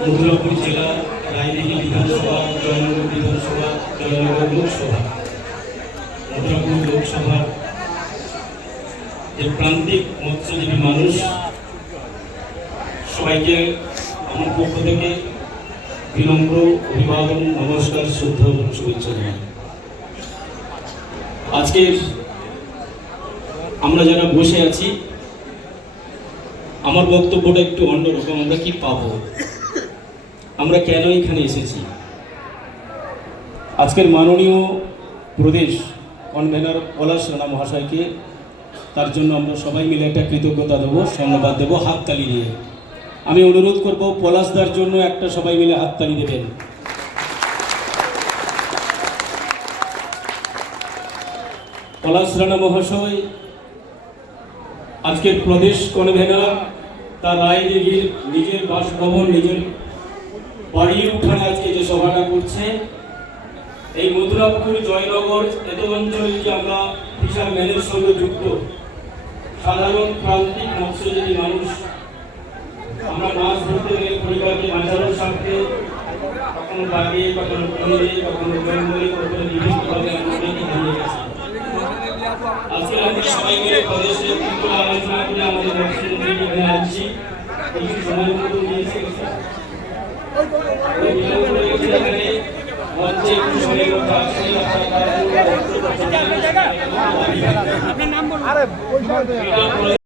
মথুরাপুর জেলা রায়দিঘি বিধানসভা, জয়নগর বিধানসভা, জয়নগর লোকসভা, মথুরাপুর লোকসভার যে প্রান্তিক মৎস্যজীবী মানুষ, সবাইকে আমার পক্ষ থেকে বিনম্র অভিবাদন, নমস্কার, শ্রদ্ধা এবং শুভেচ্ছা জানাই। আজকে আমরা যারা বসে আছি, আমার বক্তব্যটা একটু অন্যরকম। আমরা কি পাবো, আমরা কেন এখানে এসেছি? আজকের মাননীয় প্রদেশ কনভেনর পলাশ রাণা মহাশয়কে, তার জন্য আমরা সবাই মিলে একটা কৃতজ্ঞতা দেবো, ধন্যবাদ দেবো হাততালি দিয়ে। আমি অনুরোধ করব পলাশদার জন্য একটা সবাই মিলে হাততালি দেবেন। পলাশ রাণা মহাশয় আজকের প্রদেশ কনভেনর, তার রায়দিঘির নিজের বাসভবন, নিজের বাড়ির উঠানে আজকে যে সভাটা করছে, এই মথুরাপুর জয়নগর এত অঞ্চলে যে আমরা ফিশারম্যানের সঙ্গে যুক্ত সাধারণ প্রান্তিক মৎস্যজীবী মানুষ, আমরা মাছ ধরতে গেলে পরিবারকে বাঁচানোর স্বার্থে কখনো বাগে, কখনো পনিরে, কখনো জঙ্গলে, কখনো বিভিন্নভাবে আমরা অনেকে হারিয়ে গেছি। আজকে আমরা সবাই মিলে প্রদেশের কিন্তু আলোচনা করে আমাদের মৎস্যজীবী এখানে আসছি, কিছু সময় মতো নিয়েছি। আপনার নাম বলুন।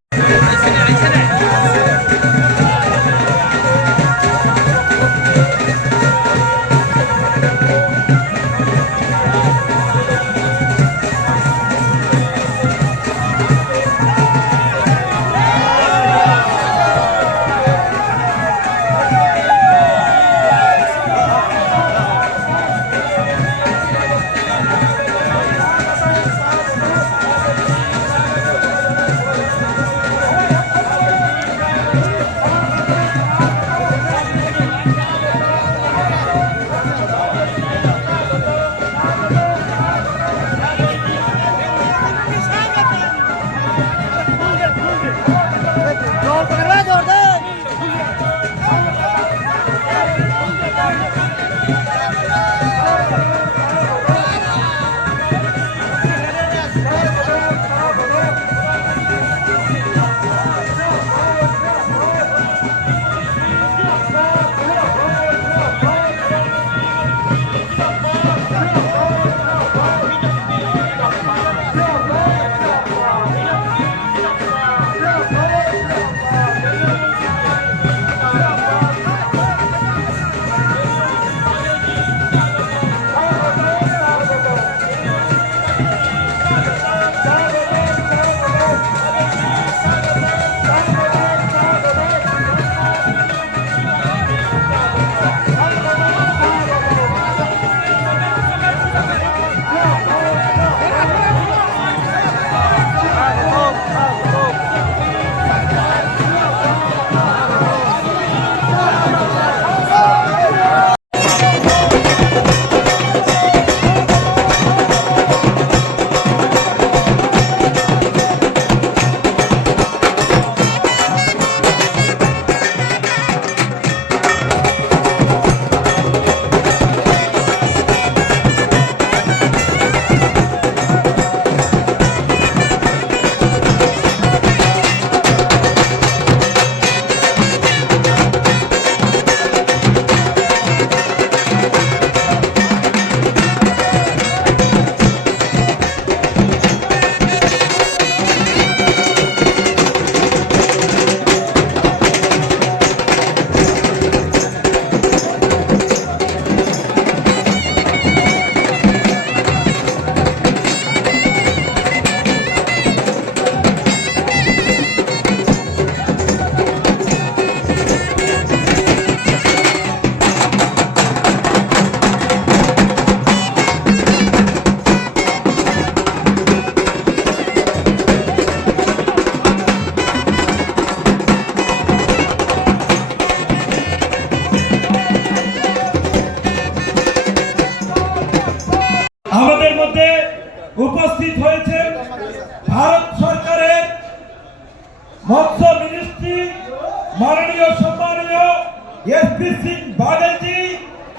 এসপি সিং বাদলজি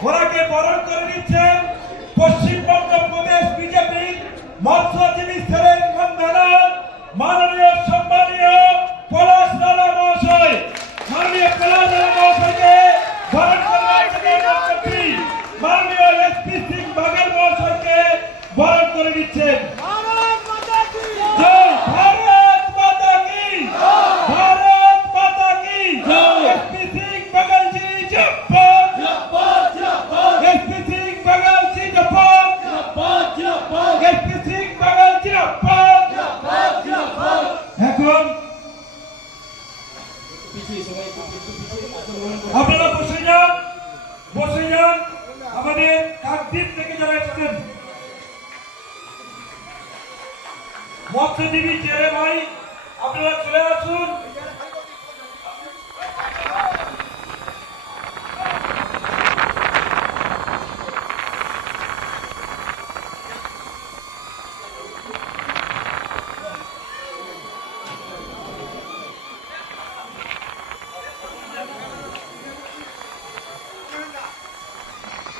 ওনাকে বরণ করে নিচ্ছেন পশ্চিমবঙ্গ প্রদেশ বিজেপির মৎস্যজীবী সেলের কনভেনর মাননীয় সম্মানীয় পলাশ রানা মহাশয়। মাননীয় পলাশ রানা মহাশয়কে বরণ করে মাননীয় এসপি সিং বাদল মহাশয়কে বরণ করে নিচ্ছেন। জয় ভারত মাতা কি, ভারত মাতা কি। এসপি সিং বাদল জি জিন্দাবাদ, এসপি সিং বাদল জি জিন্দাবাদ, এসপি সিং বাদল জিন্দাবাদ। এখন আপনারা বসে যান, বসে যান। আমাদের কাকদ্বীপ থেকে যারা এসেছেন মৎস্যজীবী চেরে ভাই, আপনারা চলে আসুন।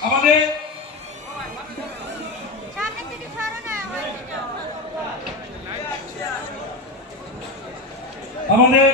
আমাদের সামনে থেকে সরো না, আমাদের